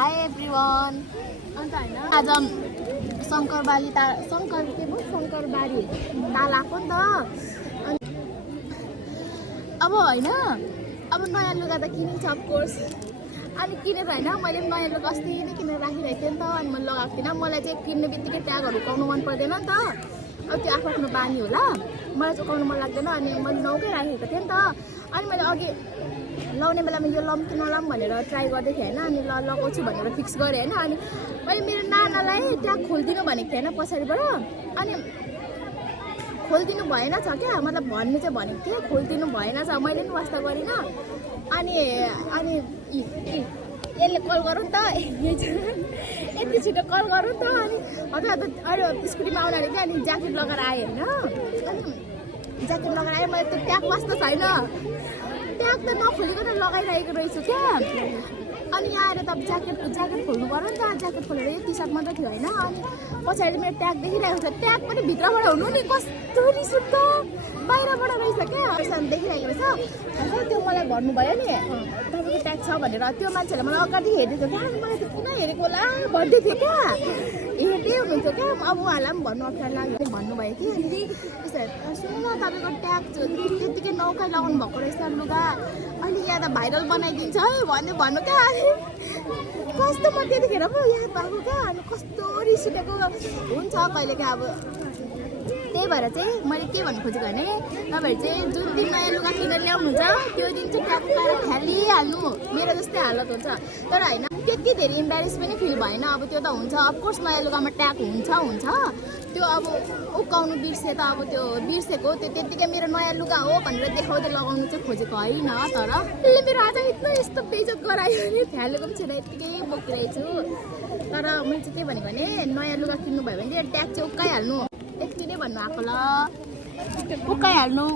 High everyone. अन्त हैन आज शङ्करबारी तालाको नि त। अब हैन अब नयाँ लुगा त किनिन्छ अफकोर्स। अनि किनेर हैन मैले पनि नयाँ लुगा अस्ति नै किनेर राखिरहेको थिएँ नि त। अनि मैले लगाएको थिइनँ। मलाई चाहिँ किन्ने बित्तिकै ट्यागहरू उकाउनु मन पर्दैन नि त। अब त्यो आफ्नो बानी होला। मलाई चाहिँ उकाउनु मन लाग्दैन। अनि मैले नौकै राखेको थिएँ नि त। अनि मैले अघि लाउने बेलामा यो लाउँ कि नलाउँ भनेर ट्राई गर्दै थिएँ हैन। अनि लगाउँछु भनेर फिक्स गरेँ हैन। अनि मैले मेरो नानालाई ट्याग खोलिदिनु भनेको थिएँ हैन पछाडिबाट। अनि खोलिदिनु भएन छ क्या, मतलब भन्नु चाहिँ भनेको थिएँ, खोलिदिनु भएन छ। मैले पनि वास्ता गरिनँ। अनि यसले कल गरौँ त, यति छिटो कल गरौँ त। अनि हतार अरू स्कुटीमा आउनु क्या। अनि ज्याकेट लगाएर आएँ होइन। अनि ज्याकेट लगाएर आएँ। मैले त्यो ट्याग वास्ता छैन, ट्याग त नखोलिकन लगाइरहेको रहेछु क्या। अनि यहाँ आएर त अब ज्याकेट खोल्नु पऱ्यो नि त। ज्याकेट खोलेर यो टी सर्ट मात्रै थियो होइन। अनि पछाडि मेरो ट्याग देखिरहेको छ। ट्याग पनि भित्रबाट हुनु नि, कस्तो रिस उठ्छ। बाहिरबाट रहेछ क्या, देखिरहेको रहेछ। त्यो मलाई भन्नुभयो नि तपाईँको ट्याग छ भनेर। त्यो मान्छेले मलाई अगाडि हेरेको थियो क्या। मलाई त किन हेरेको होला भन्दै थियो क्या, हेर्दै हुनुहुन्थ्यो क्या। अब उहाँलाई पनि भन्नु अप्ठ्यारो लाग्यो भन्नुभयो कि। अनि सुन्नु न तपाईँको ट्याग त्यत्तिकै नौका लगाउनु भएको रहेछ लुगा, अहिले यहाँ त भाइरल बनाइदिन्छ है भन्नु क्या। कस्तो म त्यतिखेर पो याद भएको क्या। अनि कस्तो रिस उठेको हुन्छ कहिले क्या। अब त्यही भएर चाहिँ मैले के भन्नु खोजेको भने तपाईँहरू चाहिँ जुन दिन नयाँ लुगा किनेर ल्याउनुहुन्छ त्यो दिन चाहिँ ट्याग उकाएर फ्यालिहाल्नु। मेरो जस्तै हालत हुन्छ। तर होइन त्यति धेरै इम्बारेस पनि फिल भएन। अब त्यो त हुन्छ अफकोर्स, नयाँ लुगामा ट्याग हुन्छ त्यो। अब उकाउनु बिर्से त अब त्यो बिर्सेको त्यो त्यत्तिकै मेरो नयाँ लुगा हो भनेर देखाउँदै लगाउनु चाहिँ खोजेको होइन। तर त्यसले मेरो आज यस्तो बेइज्जत गरायो भने फ्यालेको पनि छैन, यत्तिकै बोकिरहेछु। तर मैले चाहिँ के भनेको भने नयाँ लुगा किन्नु भयो भने ट्याग चाहिँ उकाइहाल्नु, यति नै भन्नु आएको ल। उकाइहाल्नु।